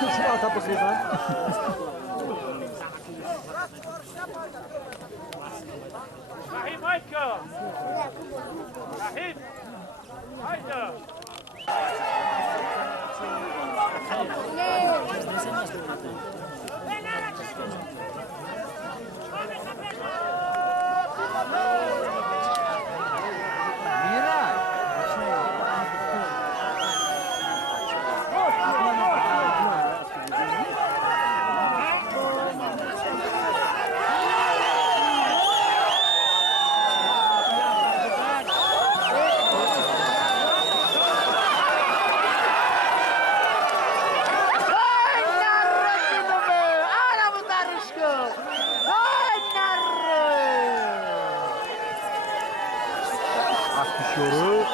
Kim ata bakıyorsan? Rahim Aykı. Rahim. Haydi. Yoru.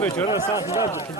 Вечора сам знаєш, що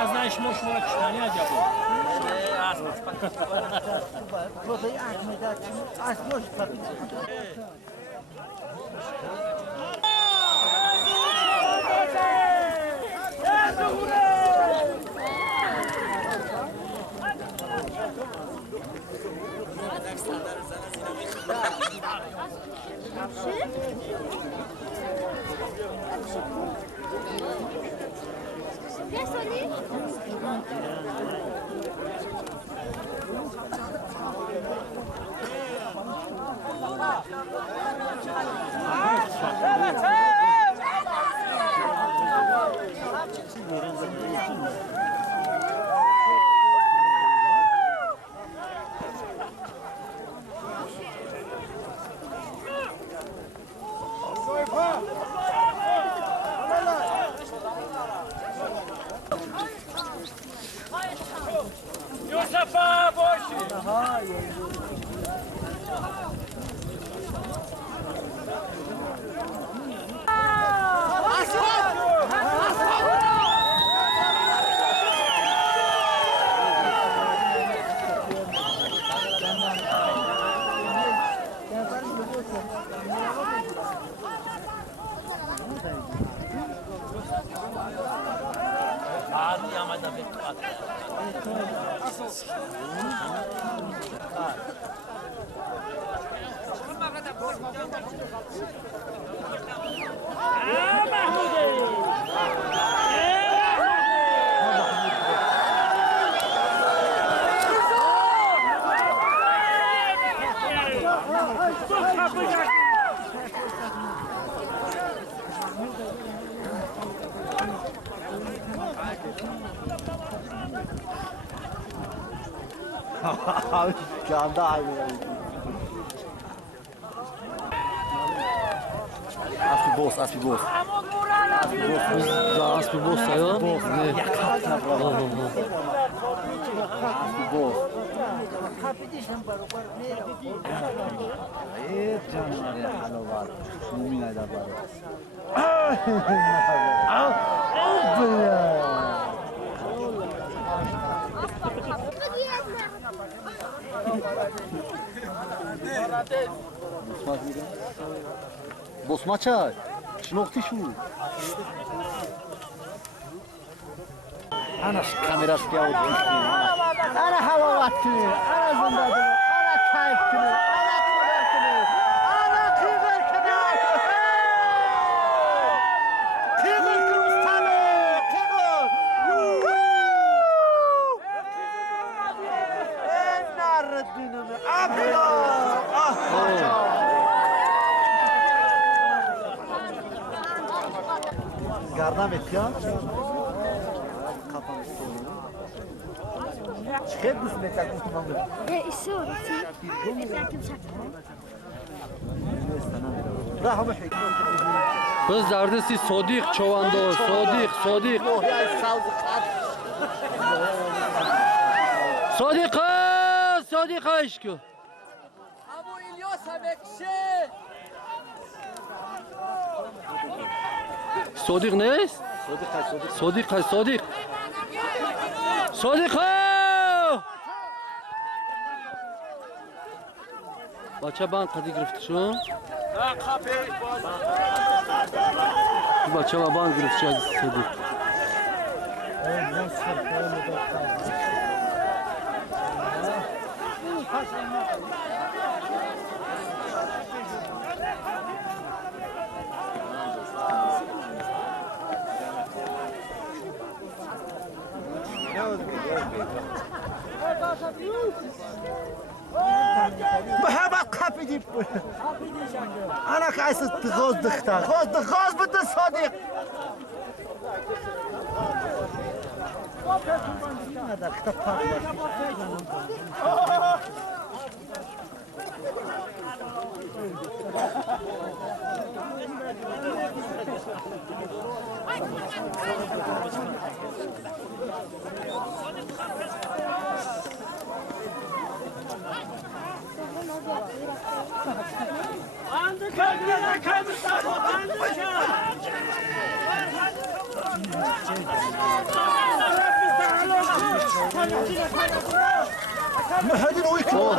Ja znasz moszło czytania dziabu. Yusufa boş. Şu anda aynı. Aspi boss. Aspi boss sayo. Aspi boss. Canlar ya halavat. Mumin ayda var. Bosmaça. Şnokti şu. Ana kamerası ya o düştü. Ana hava attı. Ana zındadı. Gardan et ya. Kapanış doğru. Çıkar mısın mesela kurtulmamı? İşte orası. Etrafım çaktım. Rahmet Biz derdisi Sodik Çovando, Sodik. Sodik Sodik aşkı. Abu İlyas Emekşi. Sodik ne? Sodik. Sodik. Бача бан қади гирифт шо? Бача ва бан гирифт шо Содиқ. محمد قفدی انا کایس غاز دختر غاز بده صادق هذا اختفى مهدي ويكون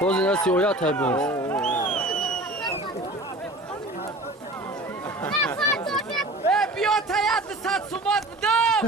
Boz nasi oyat hay boz. بیا تایید صد سومات بدم.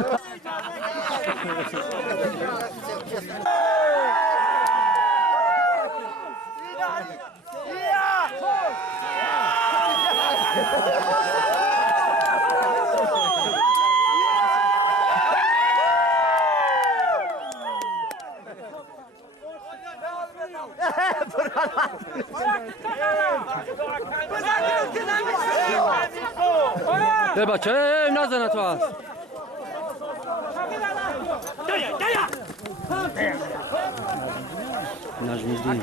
Ey بچه نزنه تو هست. نجمیدی.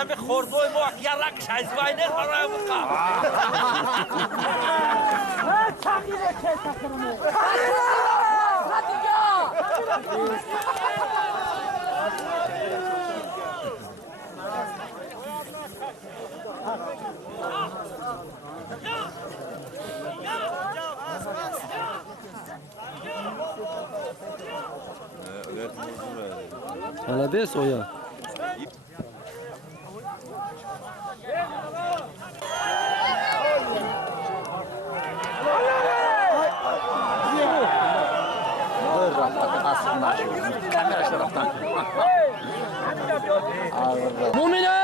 همه خوردوی ما یا رکش از واینه برای مقام Malades oya. Mumina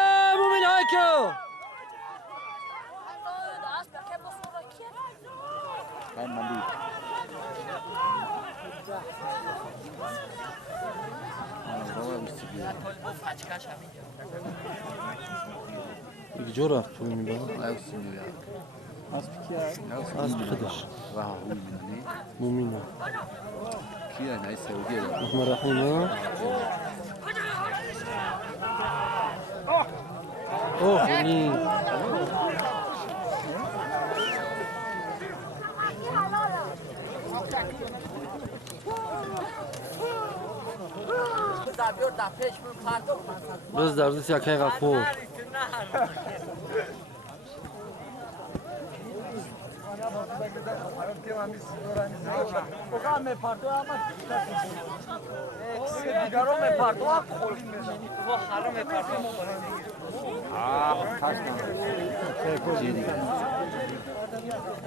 Haykö. Ben mandi. Gdzie rach twój mi było? Az بخدش. مؤمنة. كذا نايس سعودية. الرحمن الرحيم. اوه مين. زبیار دفعش من پرداخت بز در دست یکی غفور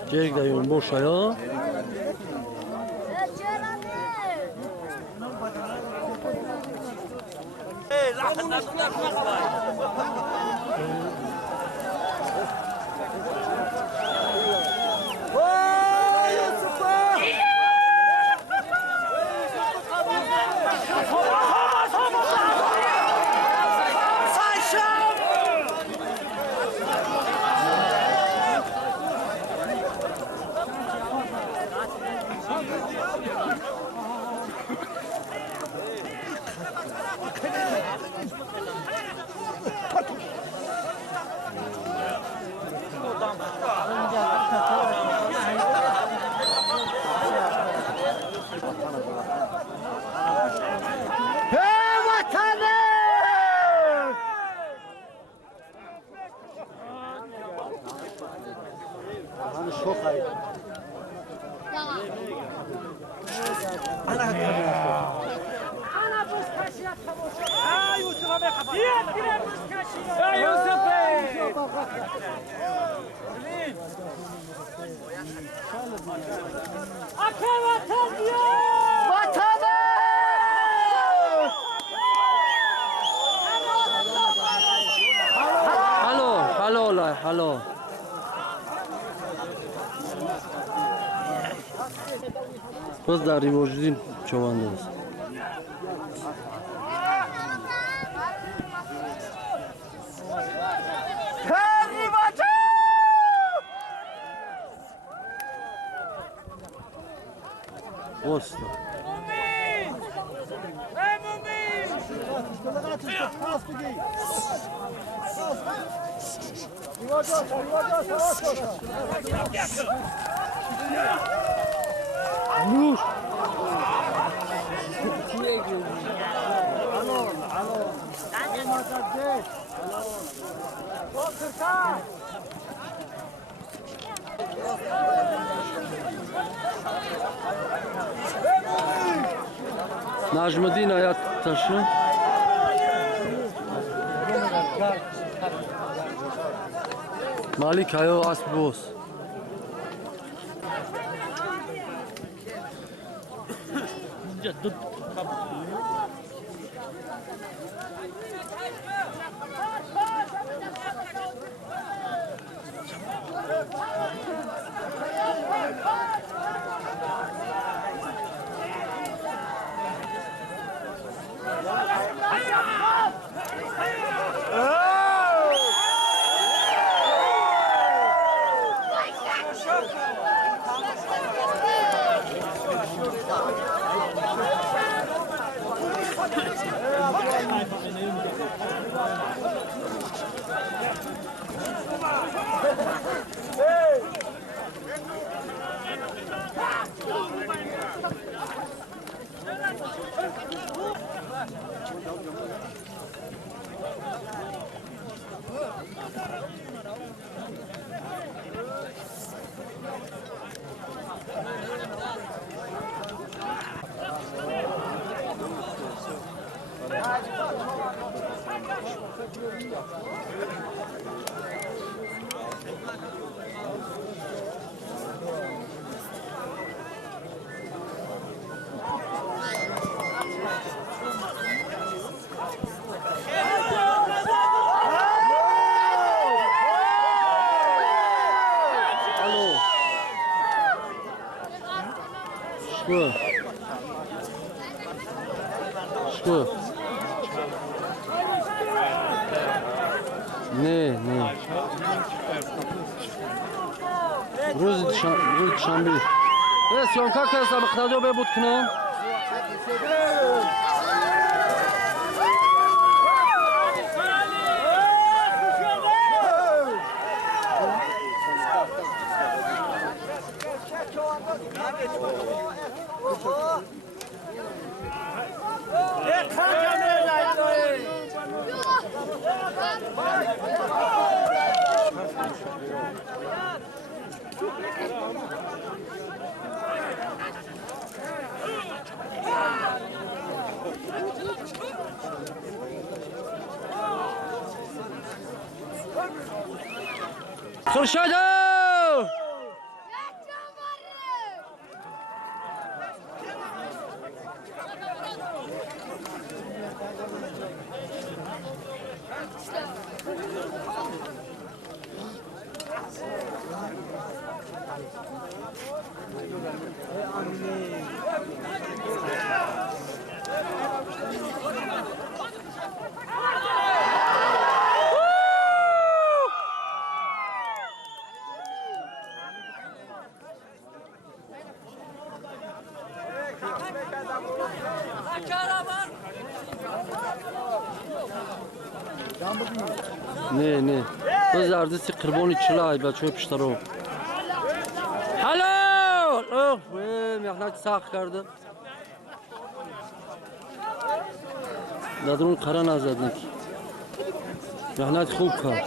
جیرک دایون boş ya. Hallo. Biz de rivojizm çovandayız. Osta. Nur. Najmuddin hayat taşı. Malik hayo asbos. Şku. Şku. Ne? Roz şambi. Evet, yonka kasa mıknadı be butkunu. Kanka خورشیدو نه باز اردستی قربانی چلای بچه های پشترو حلال اوه مهنت سخت کرده دادرون قرار نزد نکی مهنت خوب کرد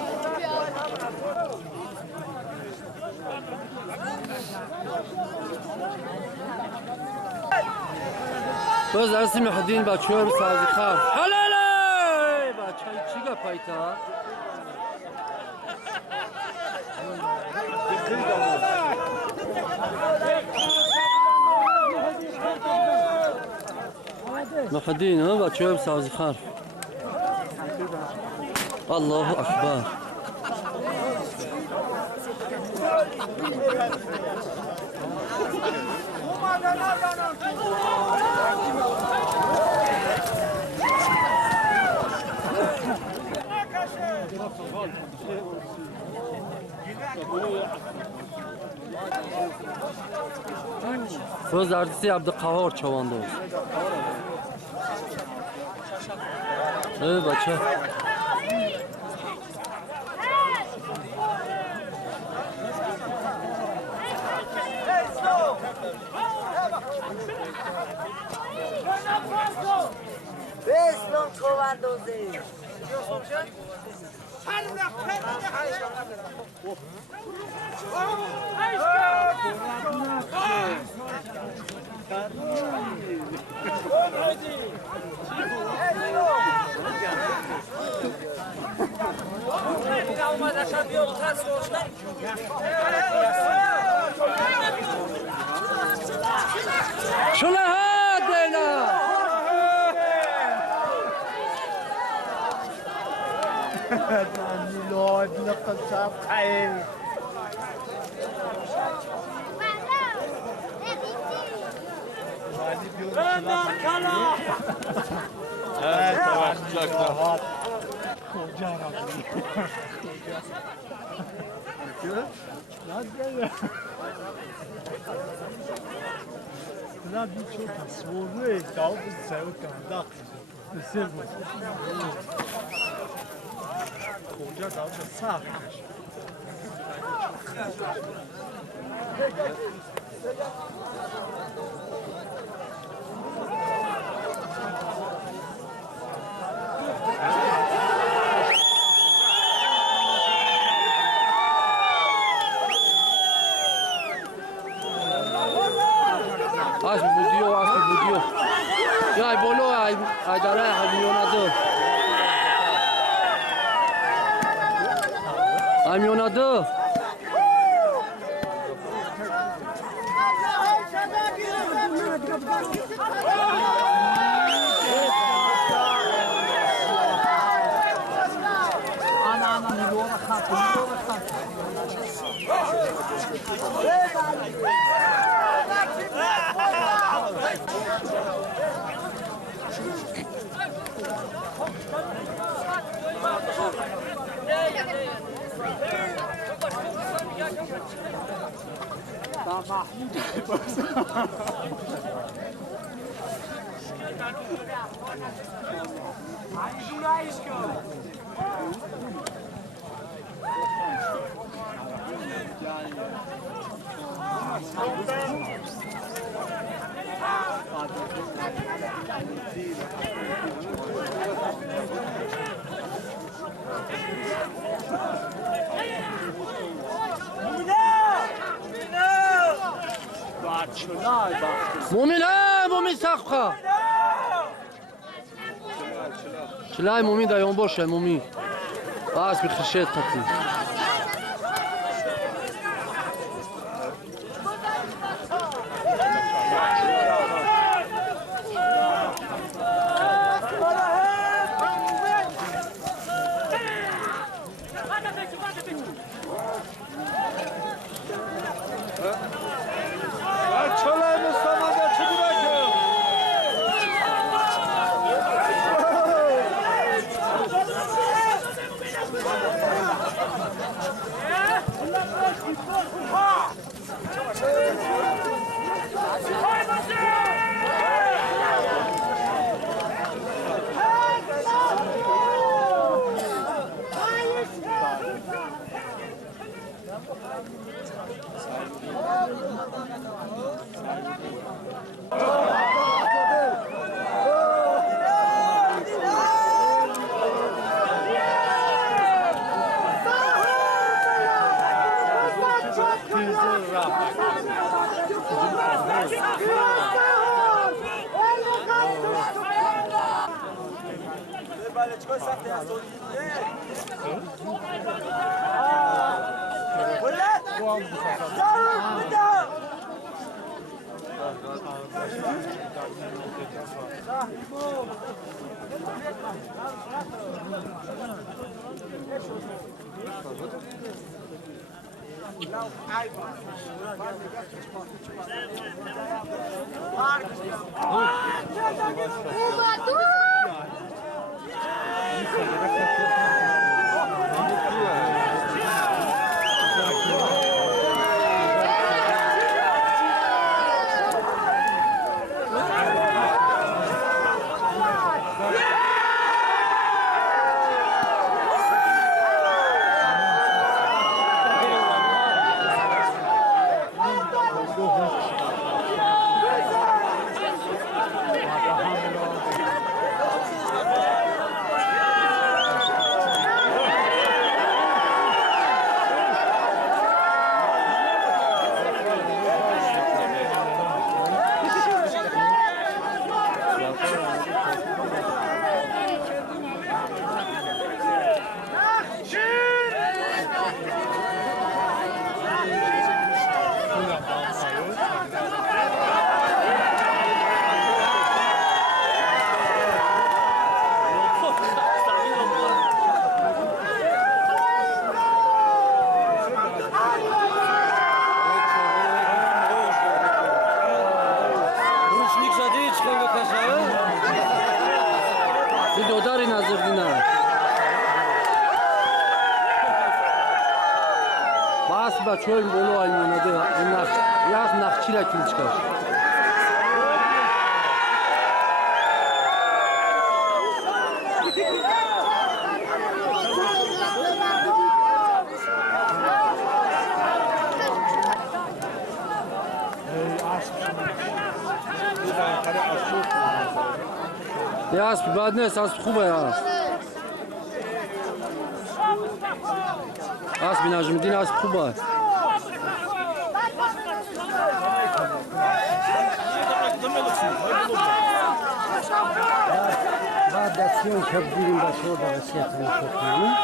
باز درستی محدین بچه های سازی خر حلاله بچه های چی گه پایتا محدین ها بچه های سازی خر الله اکبر فوز اردسی عبدالقهار چوانده است بچه بسلام چواندوزی شله ها دینا لو نقل شاب خير لا بيشوف صورة تعب تسوي كذا بسير خوجا تعب صح اسم بودیو یا ای بولو ای داره همیونادو مومن مومن سخخه چلای مومی دایون باشه مومی باز بخشید قطعی دوداری نظر دینه باز بچه های بولو آیمونه ده یک نخچی را کلیچ کش یه اسب بد نیست اسب خوبه هست اسب نجم الدین اسب خوبه بعد دستیان کب دیریم باشه و درسیت رو کنیم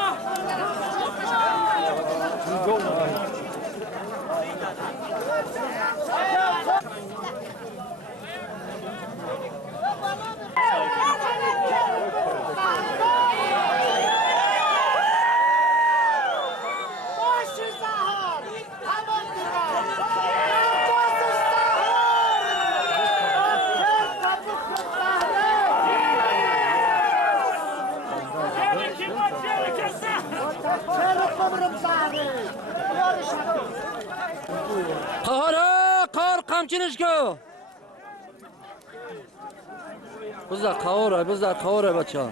قهر قمچینش کو بزر قهره بچه ها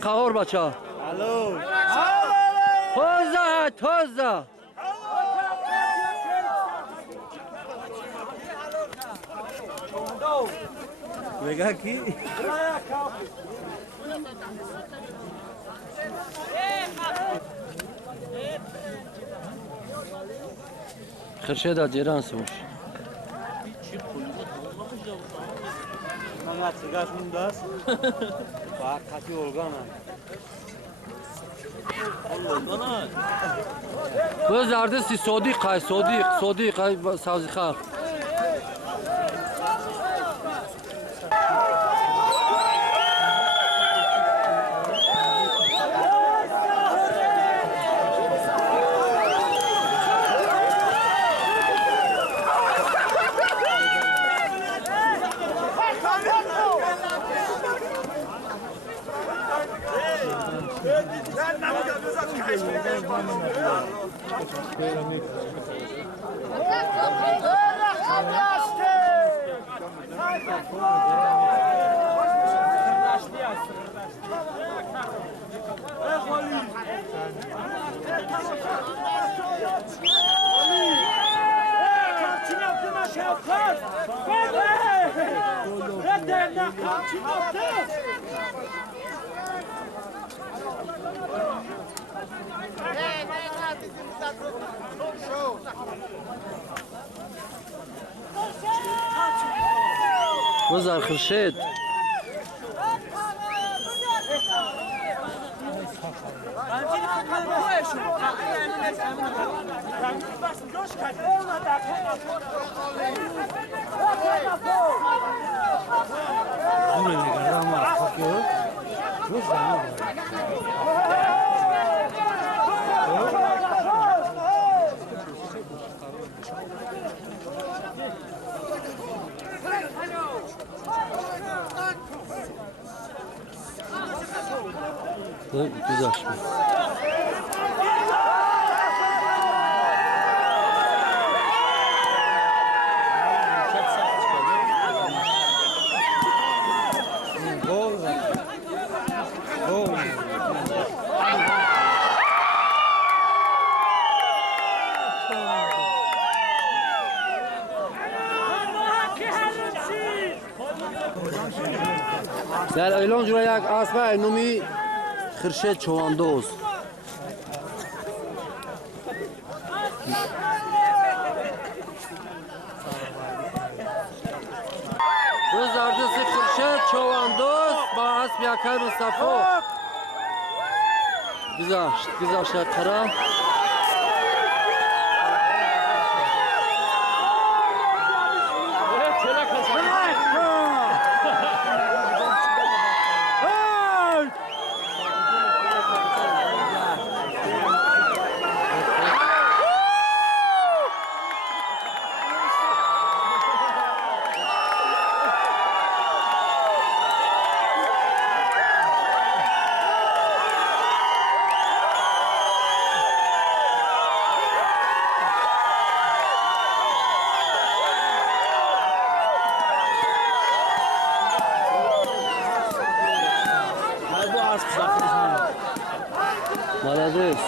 قهر بچه ها توزه Pegar aqui. خرشید جیران سوش من اتگاش مونداست فقط اولگان bu zardesti sodiq sodiq savzi xalq بزر خرشید güzel. در ایلان جوری یک اسب نومی خرشید چواندوز bu zardesi خرشید چواندوز با اسب یکر و صفو گذاشت قرار Молодец.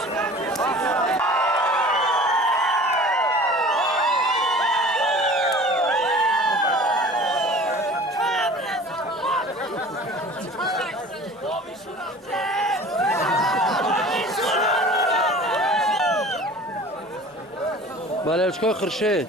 Балерчко خرشید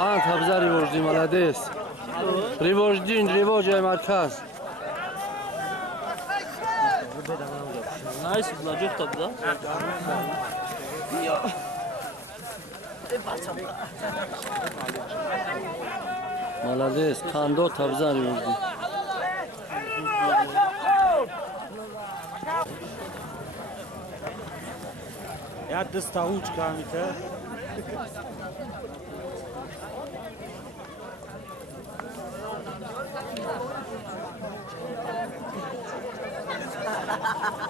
خان تبزه ریوژدی ملدیس ریوژ مرکز نایس بلاجوک تبزه ملدیس کاندو تبزه ریوژدی یا دست تاوچ کامیته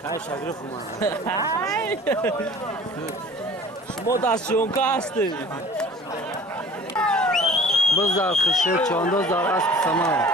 های شگرف اومد. شما دستشون که هستی. بزار خشه چانداز در اسب سما.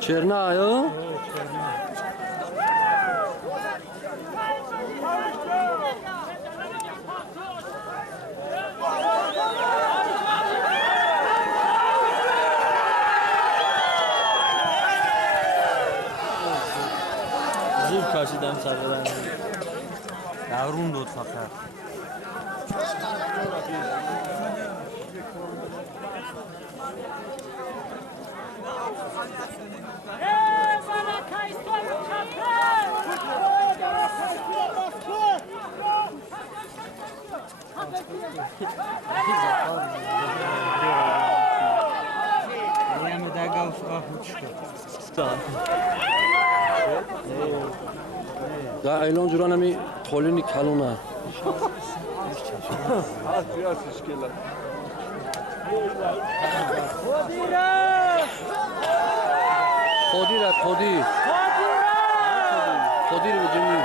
چرنا آیا؟ زود کشیدم سر بدن. دورون داد فقط. دا ایلان جوران همی خالونی کلونه خودی رو بجنی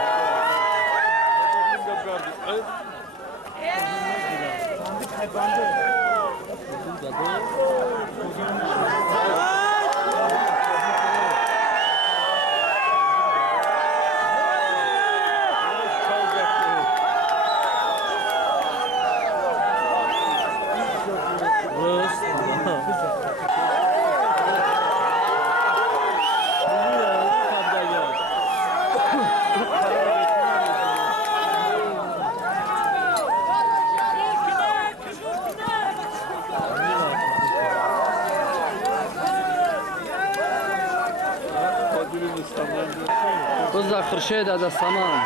بزا خرشید از سامان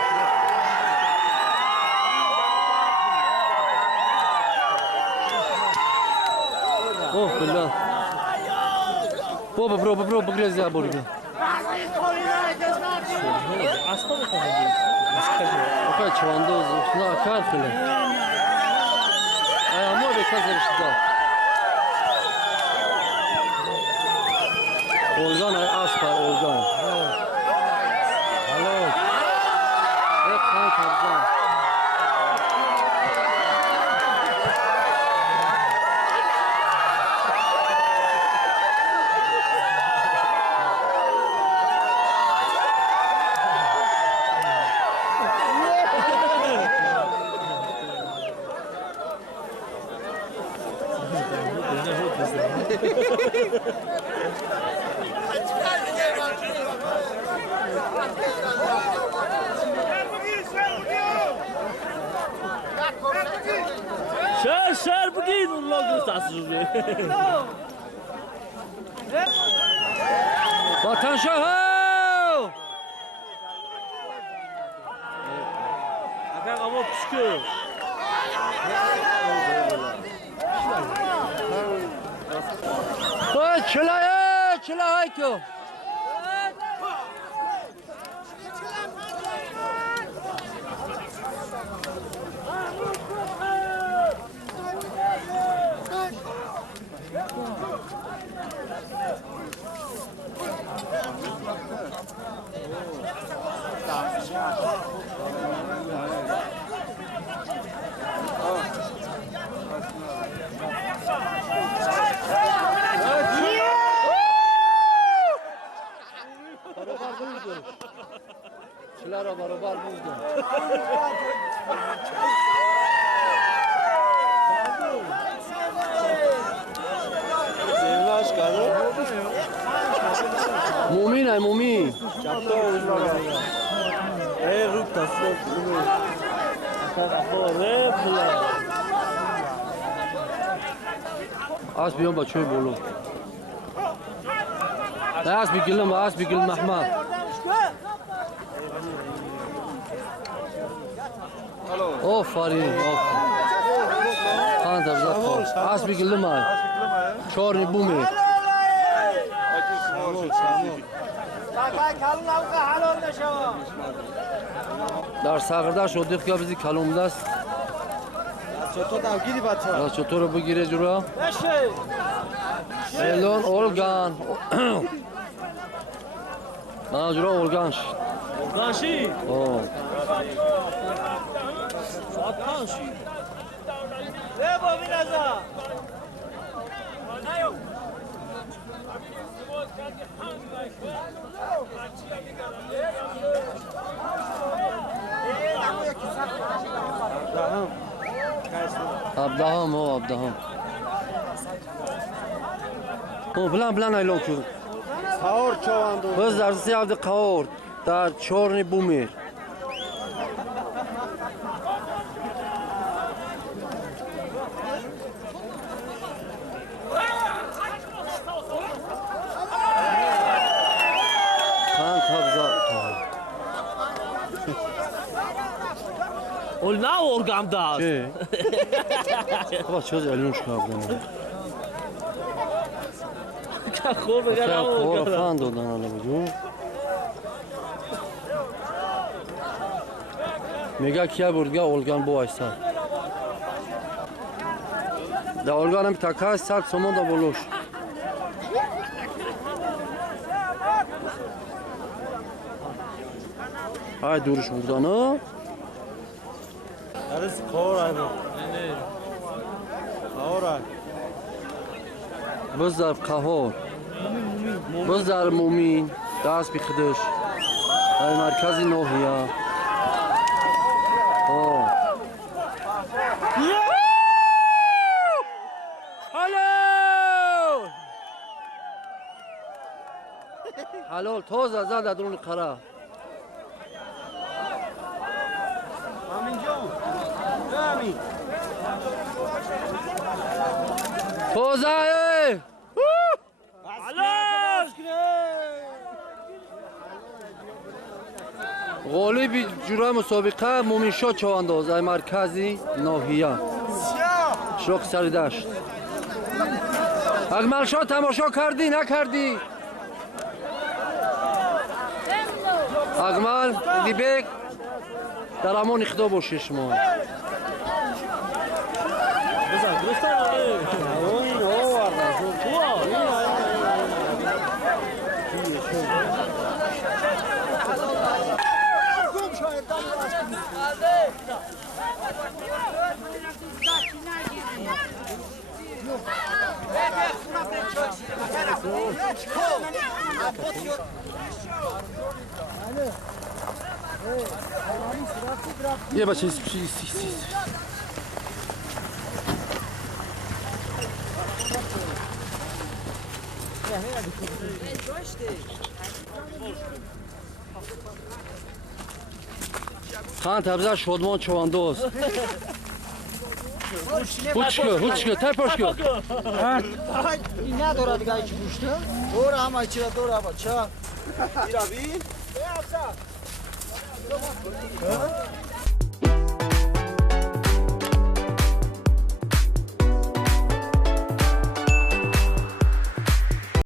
اوه بالله برو بگریز یا برو اوه چواندوز نه کار خیلی اما بکازش داد اولگان اسپر اولگان شهر بگید الله دوست اصلی وطن شاه اگر اما پشکو چلای که چلارا برابر بودم Sevlaş kanı. مومین ای مومین ای روک تصور کنی اصلا خوره بله از بیان بچه بولو از بگیلم از بگیلم محمد آفرین خان تبزا خوش از بگیلم ای چهار بومی در ساغرده شدید که بیزی کلوم دست چطور درگیری بچه؟ چطور بگیره جورا؟ الان اولگان نه جورا اولگان شد گاشی آه ساعت کانشی abdaham o abdaham o bilan aylovchi Sağır çoğandı. biz darsi avdi qavur dar chorni bumir kan kabza اول نه ارگم دست چه؟ بابا چه از الونش کردن که خوب بگه نه خور ارگم فان دادن حالا بجو میگه کیا برگه اولگان بو ایسا دا اولگان هم تکه 100 سومون دا بولوش های دورش بردن ها Neresi kavur aynı. Kavur aynı. بزر قهار بزر مومین دست بخدش های مرکز نوحیه حلال توز از در درون قرار Amin John. Amin. توزه غالبی جورای مسابقه مومین شاد چوانداز ای مرکزی ناحیه شوق سر دشت اگمال شاد تماشا کردی نکردی اگمال دیبک در امان اخدا باشه شما بزن درست داره یه بچه خان تبزر شدمان چواندوز هوچکه تر پاشکه این نداره دیگه ایچ پوشته؟ دور همه چرا دور همه چه؟ ایرا بین؟